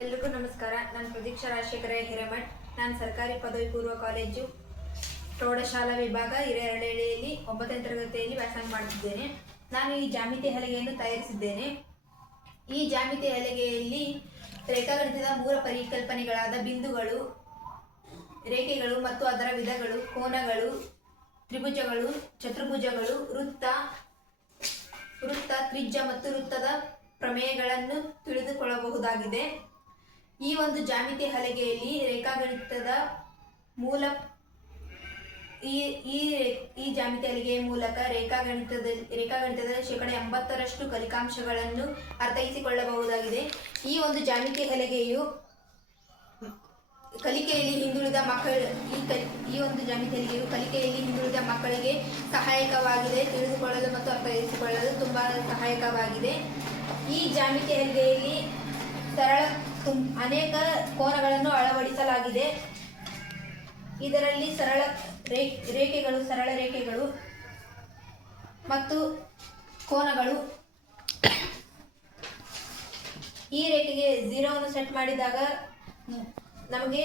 ಎಲ್ರಿಗೂ ನಮಸ್ಕಾರ. ನಾನು ಪ್ರದೀಕ್ಷಾ ರಾಜಶೇಖರ ಹಿರೇಮಠ್. ನಾನು ಸರ್ಕಾರಿ ಪದವಿ ಪೂರ್ವ ಕಾಲೇಜು ಪ್ರೌಢಶಾಲಾ ವಿಭಾಗ ಹಿರೇಹಳ್ಳಿಯಲ್ಲಿ 9ನೇ ತರಗತಿಯಲ್ಲಿ ವ್ಯಾಸಂಗ ಮಾಡುತ್ತಿದ್ದೇನೆ. ನಾನು ಈ ಜ್ಯಾಮಿತಿ ಹಲಗೆಯನ್ನು ತಯಾರಿಸಿದ್ದೇನೆ. ಈ ಜ್ಯಾಮಿತಿ ಹಲಗೆಯಲ್ಲಿ ರೇಖಾಗಣಿತದ ಮೂಲ ಪರಿಕಲ್ಪನೆಗಳಾದ ಬಿಂದುಗಳು, ರೇಖೆಗಳು ಮತ್ತು ಅದರ ವಿಧಗಳು, ಕೋನಗಳು, ತ್ರಿಭುಜಗಳು, ಚತುರ್ಭುಜಗಳು, ವೃತ್ತ, ತ್ರಿಜ್ಯ ಮತ್ತು ವೃತ್ತದ ಪ್ರಮೇಯಗಳನ್ನು ತಿಳಿದುಕೊಳ್ಳಬಹುದಾಗಿದೆ. ಈ ಒಂದು ಜ್ಯಾಮಿತಿ ಹಲಗೆಯಲ್ಲಿ ರೇಖಾಗಣಿತದ ಮೂಲ ಈ ಜ್ಯಾಮಿತಿ ಹಲಗೆಯ ಮೂಲಕ ರೇಖಾಗಣಿತದ 80% ಕಲಿಕಾಂಶಗಳನ್ನು ಅರ್ಥೈಸಿಕೊಳ್ಳಬಹುದಾಗಿದೆ. ಈ ಒಂದು ಜ್ಯಾಮಿತಿ ಹಲಗೆಯು ಕಲಿಕೆಯಲ್ಲಿ ಹಿಂದುಳಿದ ಮಕ್ಕಳಿಗೆ ಸಹಾಯಕವಾಗಿದೆ. ತಿಳಿದುಕೊಳ್ಳಲು ಮತ್ತು ಅರ್ಥೈಸಿಕೊಳ್ಳಲು ತುಂಬ ಸಹಾಯಕವಾಗಿದೆ. ಈ ಜ್ಯಾಮಿತಿ ಹಲಗೆಯಲ್ಲಿ ಅನೇಕ ಕೋನಗಳನ್ನು ಅಳವಡಿಸಲಾಗಿದೆ. ಇದರಲ್ಲಿ ಸರಳ ರೇಖೆಗಳು ಮತ್ತು ಕೋನಗಳು. ಈ ರೇಖೆಗೆ 0 ಅನ್ನು ಸೆಟ್ ಮಾಡಿದಾಗ ನಮಗೆ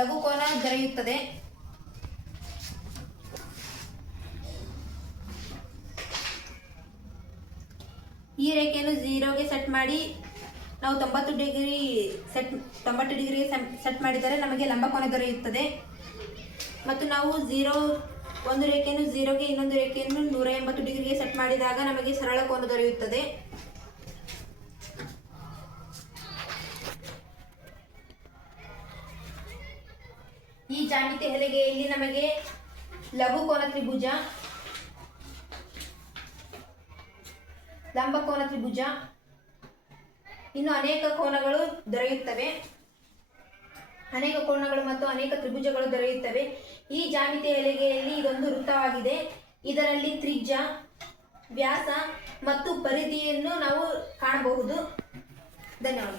ಲಘು ಕೋನ ದೊರೆಯುತ್ತದೆ. ಈ ರೇಖೆಯನ್ನು 0ಗೆ ಸೆಟ್ ಮಾಡಿ ನಾವು 90 ಡಿಗ್ರಿ ಸೆಟ್ ಮಾಡಿದರೆ ನಮಗೆ ಲಂಬಕೋನ ದೊರೆಯುತ್ತದೆ. ಮತ್ತು ನಾವು ಒಂದು ರೇಖೆಯನ್ನು 0ಗೆ ಇನ್ನೊಂದು ರೇಖೆಯನ್ನು 180 ಡಿಗ್ರಿಗೆ ಸೆಟ್ ಮಾಡಿದಾಗ ನಮಗೆ ಸರಳ ಕೋನ ದೊರೆಯುತ್ತದೆ. ಈ ಜ್ಯಾಮಿತಿ ಹಲಗೆಯಲ್ಲಿ ನಮಗೆ ಲಘುಕೋನ ತ್ರಿಭುಜ, ಲಂಬಕೋನ ತ್ರಿಭುಜ, ಇನ್ನು ಅನೇಕ ಕೋನಗಳು ದೊರೆಯುತ್ತವೆ. ಅನೇಕ ಕೋನಗಳು ಮತ್ತು ಅನೇಕ ತ್ರಿಭುಜಗಳು ದೊರೆಯುತ್ತವೆ. ಈ ಜ್ಯಾಮಿತಿ ಹಲಗೆಯಲ್ಲಿ ಇದೊಂದು ವೃತ್ತವಾಗಿದೆ. ಇದರಲ್ಲಿ ತ್ರಿಜ್ಯ, ವ್ಯಾಸ ಮತ್ತು ಪರಿಧಿಯನ್ನು ನಾವು ಕಾಣಬಹುದು. ಧನ್ಯವಾದ.